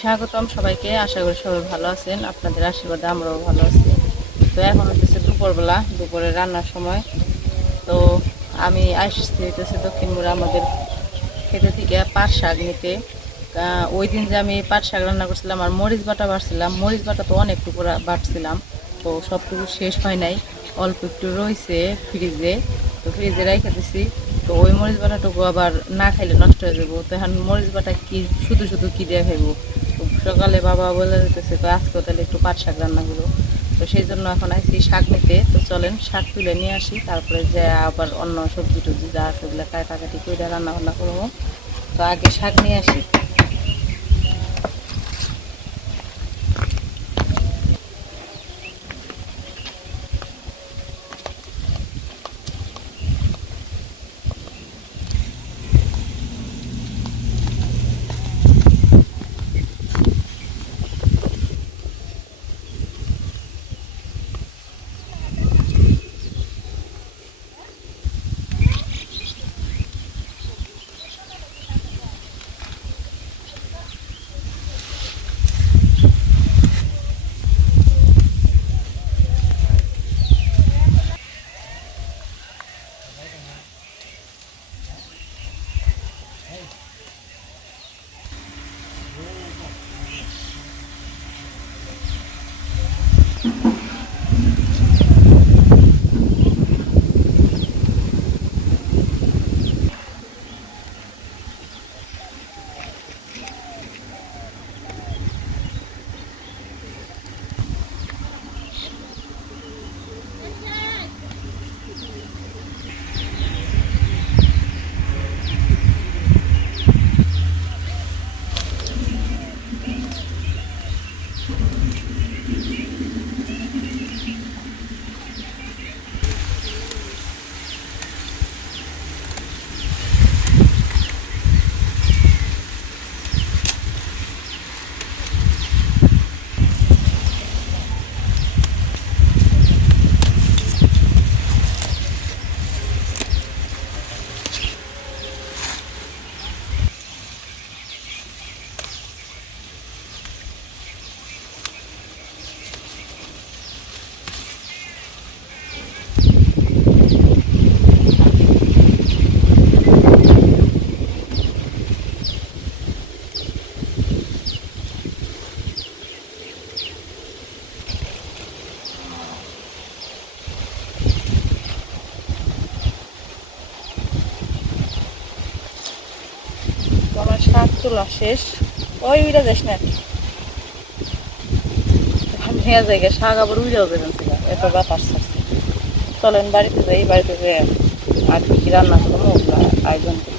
স্বাগতম সবাইকে। আশা করি সবাই ভালো আছেন, আপনাদের আশীর্বাদে আমরাও ভালো আছি। তো এখন হচ্ছে দুপুরবেলা, দুপুরে রান্নার সময়। তো আমি আসছি হইতেছে দক্ষিণ মুড়া আমাদের খেতে থেকে পাট শাক নিতে। ওই দিন যে আমি পাট শাক রান্না করছিলাম আর মরিচ বাটা বাটছিলাম, মরিচ বাটা তো অনেকটুকু বাটছিলাম, তো সবটুকু শেষ হয় নাই, অল্প একটু রয়েছে ফ্রিজে। তো ফ্রিজে রেখে দিছি। তো ওই মরিচ বাটাটুকু আবার না খাইলে নষ্ট হয়ে যাবো, তো এখন মরিচ বাটা কি শুধু শুধু কি দিয়ে খাইবো। তো সকালে বাবা বলে দিতেছে তো আজকেও তাহলে একটু পাট শাক রান্না করবো। তো সেই জন্য এখন আইসি শাক নিতে। তো চলেন শাক তুলে নিয়ে আসি, তারপরে যে আবার অন্য সবজি টবজি যা আছে ওগুলো কাটাকাটি করে রান্না বান্না করবো। তো আগে শাক নিয়ে আসি। আমার শাক তোলা শেষ। ওই উইরা যাস না, ভেঙে যায় শাক আবার উইরাও বেরোচ্ছিল, এত বাতাস থাকছে। চলেন বাড়িতে যাই, বাড়িতে যেয়ে আর কি কি রান্না করবো ওগুলো আয়োজন করবো।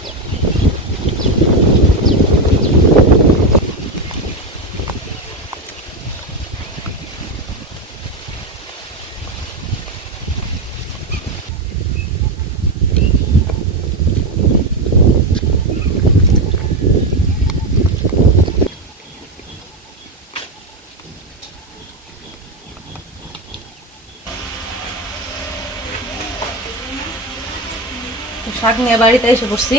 শাক নিয়ে বাড়িতে এসে পড়ছি।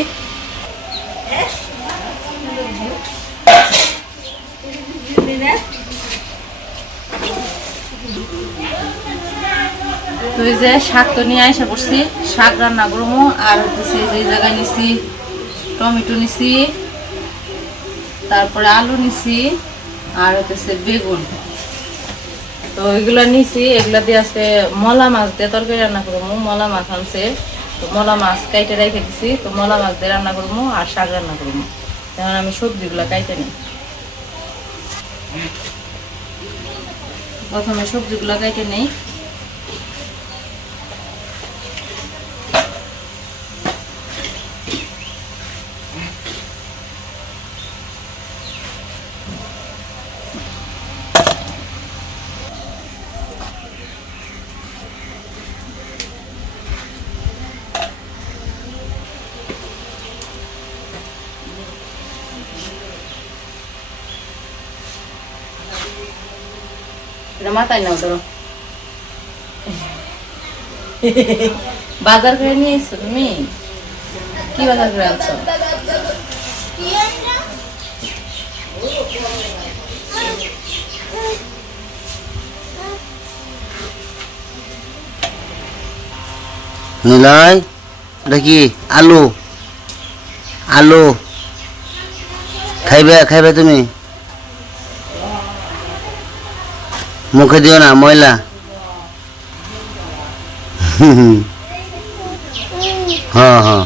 তো এই যে শাক তো নিয়ে এসে পড়ছি, শাক রান্না করবো। আর হচ্ছে যে জায়গায় নিছি টমেটো নিছি, তারপরে আলু নিছি, আর হচ্ছে বেগুন। তো এগুলা নিছি, এগুলা দিয়ে আজকে মলা মাছ দিয়ে তরকারি রান্না করবো। মলা মাছ আনছে, তো মলা মাছ কাইটে রেখে দিছি। তো মলা মাছ দিয়ে রান্না করবো আর শাক রান্না করবো। এখন আমি সবজিগুলা কাইটে নিই। প্রথমে সবজিগুলা কাইটে নেই। এটা মাথায় নাও, ধরো। বাজার করে নিয়ে এসছো তুমি? কি বাজার করে আনছো? নিলয় এটা কি আলু আলু খাইবে খাইবে তুমি মুখে দিও না ময়লা হ্যাঁ হ্যাঁ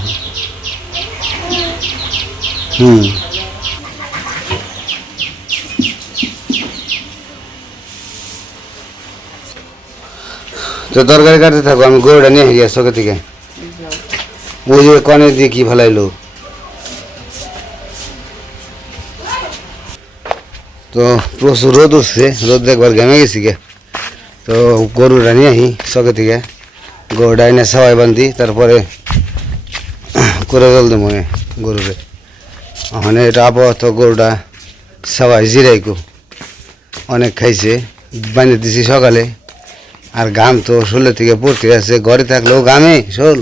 তো তরকারি কাটতে থাকো আমি গরুটা নিয়ে গিয়ে চোখে থেকে ওই যে কনে দিয়ে কি ফেলাইলো তো প্রচুর রোদ উঠছে রোদ একবার ঘেমে গেছি গে তো গরুটা নিয়ে আহি চোখে থেকে গরুটা এনে সবাই বান্ধি তারপরে করে জল দেবো গরুরে ওখানে এটা আপাতত গরুটা সবাই জিরাইকো অনেক খাইছে বাঁধে দিছি সকালে আর ঘাম তো শোলে থেকে পড়তে আছে ঘরে থাকলেও ঘামে শোল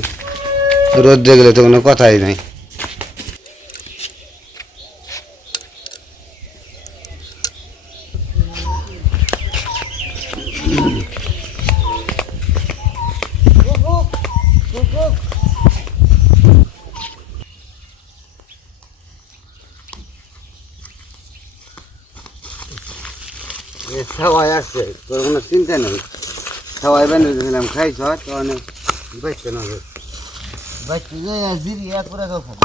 রোদ্রে গেলে তো কোনো কথাই নাই সবাই আসছে তোর কোনো চিন্তা নেই সবাই বেঁধে দিয়েছিলাম খাইছ তো অনেক বাইতে না বাইতে জিরি এক করে দাও খাবো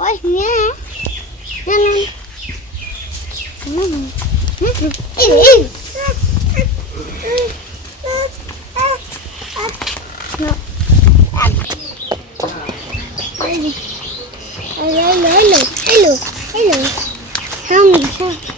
Ôi nha. Nhanh lên. Hello. Không sao.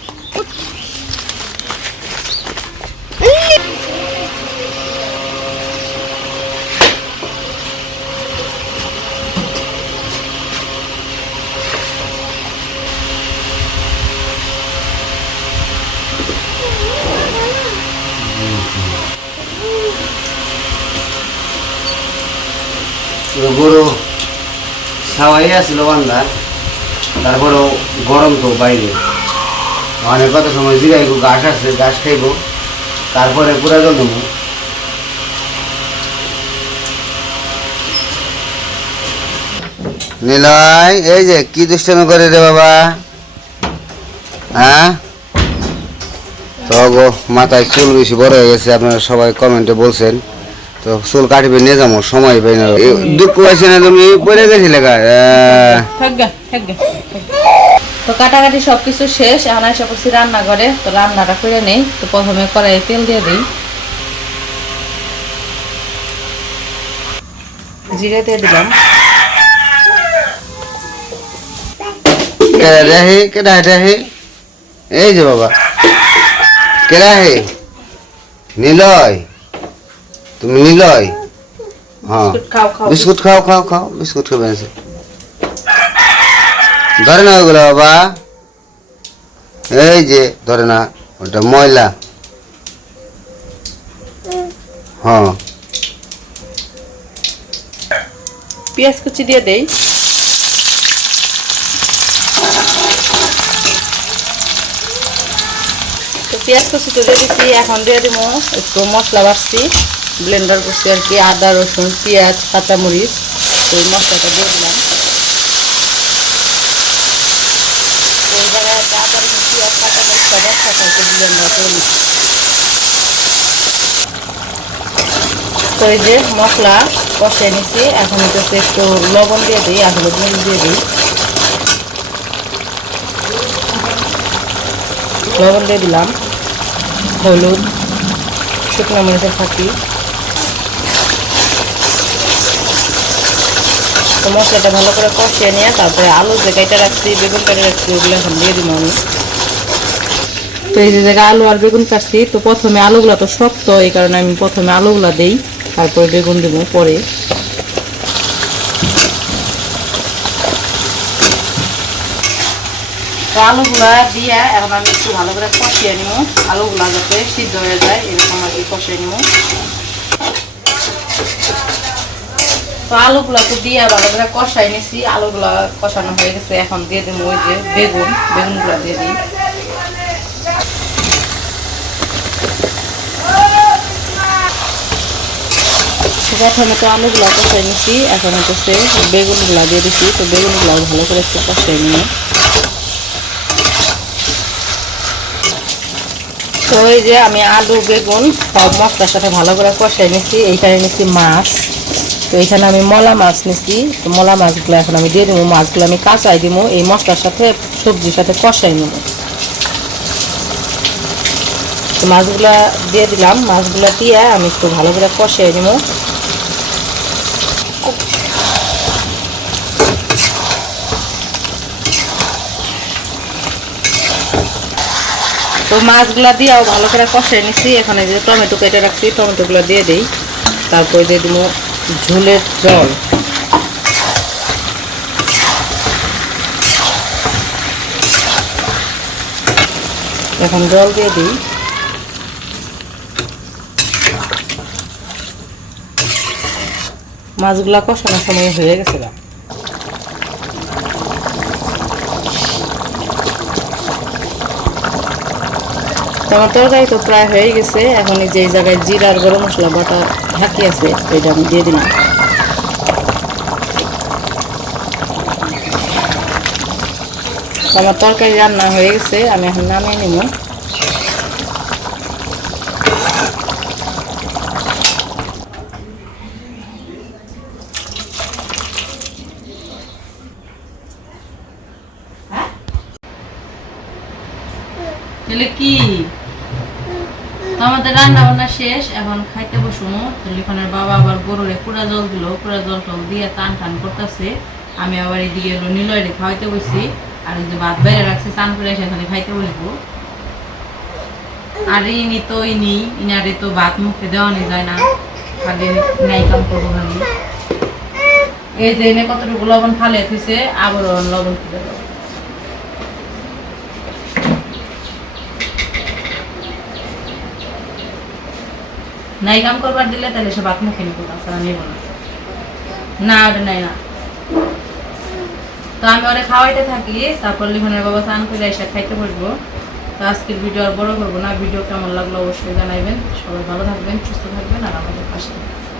গরু সবাই আসছিল বান্ধা তারপরেও গরম তো বাইরে অনেক কত সময় জিরাইবো ঘাস আসছে ঘাস খাইবো তারপরে পুরা জল দেবো নিলয় এই যে কি দুষ্টামি করে রে বাবা হ্যাঁ তো গো মাথায় চুল বেশি বড় হয়ে গেছে আপনারা সবাই কমেন্টে বলছেন তো চুল কাটবে নিয়ে যাবো সময় পাই না দুঃখ পাইছে না তুমি পড়ে গেছিলে তো কাটাকাটি সবকিছু শেষ এখন এসে করছি রান্না করে তো রান্নাটা করে নেই তো প্রথমে কড়াইয়ে তেল দিয়ে দিই জিরে দিয়ে দিলাম কেডা হে এই যে বাবা কেডা হে নিলয় তুমি নিলয় হ্যাঁ বিস্কুট খাও বিস্কুট খাবে ধরে না ওগুলো বাবা এই যে ধরে না ওটা ময়লা হ্যাঁ পেঁয়াজ কুচি দিয়ে দেই তো পেঁয়াজ কুচি তো দিয়ে দিচ্ছি এখন দিয়ে দিব একটু মশলা বাটছি ব্লেন্ডার করছি আর কি আদা রসুন পেঁয়াজ কাঁচামরিচ এই মশলাটা দিয়ে দিলাম এই জায়গায় আদা রসুন পেঁয়াজ কাঁচামরিচটা একসাথে দিয়ে ব্লেন্ডার করে নিচ্ছি তো এই যে মশলা কষিয়ে নিচ্ছি এখন এটাতে একটু লবণ দিয়ে দিই আর হলুদ মরিচ দিয়ে দিই লবণ দিয়ে দিলাম হলুদ শুকনো মরিচের ফাঁকি তো মশলাটা ভালো করে কষিয়ে নিয়ে তারপরে আলু যে কেটে রাখছি বেগুন কেটে রাখছি ওগুলো এখন দিয়ে দিব আমি তো এই যে জায়গায় আলু আর বেগুন কাটছি তো প্রথমে আলুগুলো তো শক্ত এই কারণে আমি প্রথমে আলুগুলো দিই তারপরে বেগুন দেবো পরে। তো আলুগুলা দিয়ে এখন আমি একটু ভালো করে কষিয়ে নিব, আলুগুলা যাতে সিদ্ধ হয়ে যায় এরকম আর কি কষিয়ে নিব। তো আলুগুলা তো দিয়ে ভালো করে কষাই নিছি, আলুগুলা কষানো হয়ে গেছে। এখন দিয়ে দেবো ওই যে বেগুনগুলা দিয়ে দিই। প্রথমে তো আলুগুলা কষাই নিছি, এখন হচ্ছে বেগুনগুলা দিয়ে দিচ্ছি। তো বেগুনগুলা ভালো করে একটু কষাই নিয়ে, তো এই যে আমি আলু বেগুন সব মশলার সাথে ভালো করে কষাই নিছি। এইখানে নিছি মাছ, তো এইখানে আমি মলা মাছ নিছি। তো মলা মাছগুলো এখন আমি দিয়ে দেবো, মাছগুলো আমি কাঁচাই দিব, এই মশলার সাথে সবজির সাথে কষাই নেব। তো মাছগুলা দিয়ে দিলাম, মাছগুলো দিয়ে আমি একটু ভালো করে কষাই নেব। তো মাছগুলা দিয়েও ভালো করে কষাই নিছি। এখন এই যে টমেটো কেটে রাখছি, টমেটোগুলো দিয়ে দিই। তারপরে দিয়ে দিব ঝোলের জল। এখন জল দিয়ে দিই। মাছগুলা কষানোর সময় হয়ে গেছে না। আমার তরকারি তো প্রায় হয়ে গেছে। এখন এই যে জায়গায় জিরা আর গরম মশলা বাটা ঢাকি আছে, এটা আমি দিয়ে দিলাম। আমার তরকারি রান্না হয়ে গেছে, আমি এখন নামিয়ে নিব। কি আমাদের রান্না বান্না শেষ, এখন খাইতে বসবো। লিখনের বাবা আবার গরুরে কুড়া জল দিল, কুড়া জল টল দিয়ে টান টান করতেছে। আমি আবার এদিকে এলো নিলয়রে খাওয়াইতে বসছি, আর এই যে ভাত বাইরে রাখছি, চান করে এসে এখানে খাইতে বসবো। আর ইনি তো ইনারে তো ভাত মুখে দেওয়া যায় না, খালি নাই কাম করবো খালি। এই যে এনে কতটুকু লবণ ফালে থুইছে, আবার লবণ তুলে দেবো। নাই কাম করবার দিলে তাহলে সে ভাত মুখে নিব, তাছাড়া নিব না। না ওটা নাই না। তো আমি ওরা খাওয়াইতে থাকি, তারপর লিখনের বাবা স্নান করে এসে খাইতে বসবো। তো আজকের ভিডিও আর বড় করবো না। ভিডিও কেমন লাগলো অবশ্যই জানাইবেন। সবাই ভালো থাকবেন, সুস্থ থাকবেন, আর আমাদের পাশে থাকবেন।